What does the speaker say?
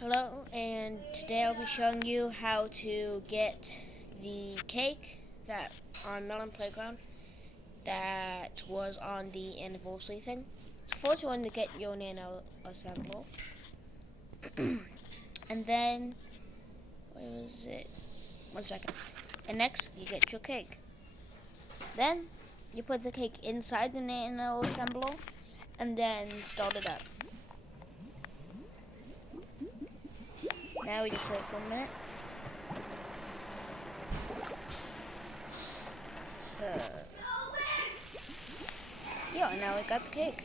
Hello, and today I'll be showing you how to get the cake that on Melon Playground that was on the anniversary thing. So first you want to get your nano assemble, and then where was it? 1 second. And next you get your cake. Then you put the cake inside the nano assembler, and then start it up. Now we just wait for a minute. Yeah, now we got the cake.